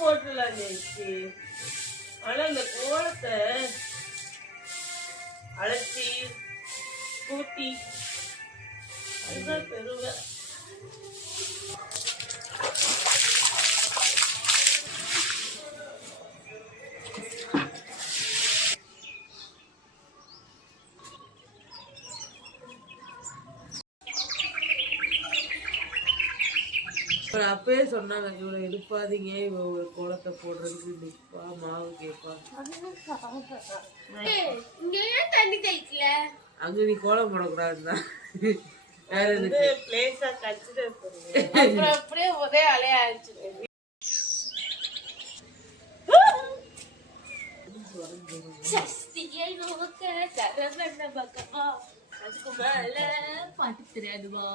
போட்டுலாம் ஜெயிச்சு. ஆனா இந்த கோலத்தை அழைச்சி கூட்டி அதுதான் பெருமை. அப்பயே சொன்னாங்க இவனை எடுப்பாதீங்க, இவ ஒரு கோலத்தை போடுறதுக்கு நிப்பா மாவு கேட்பா. அங்க நீ கோலம் போடக்கூடாதுதான். வேற பிளேஸா கன்சிடர் பண்ணுங்க. அப்படியே ஒரே அலையாச்சு. அதுக்கு மேல பாட்டு தெரியாதுவா.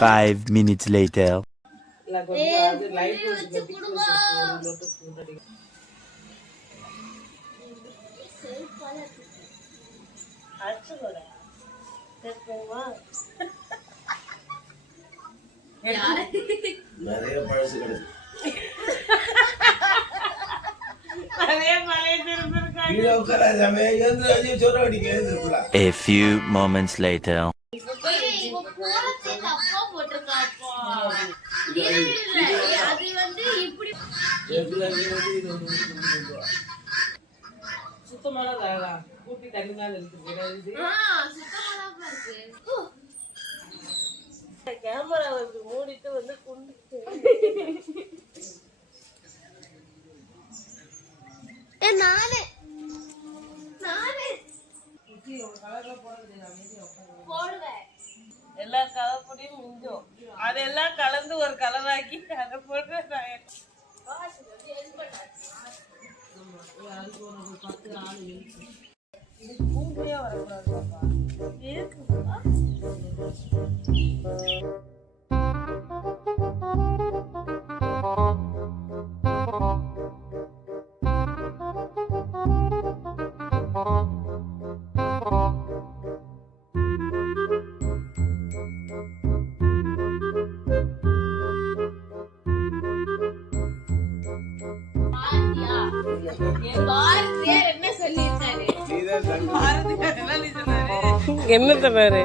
Five minutes later. A few moments later. கூட்டி தண்ணி மேல இருக்கு. கேமரா வந்து மூடிட்டு வந்து குண்டு எல்லா கலப்பொடியும் மிஞ்சும். அதெல்லாம் கலந்து ஒரு கலராக்கி அதை போட்டு பூமையா வரக்கூடாது. என்னத்த பாரு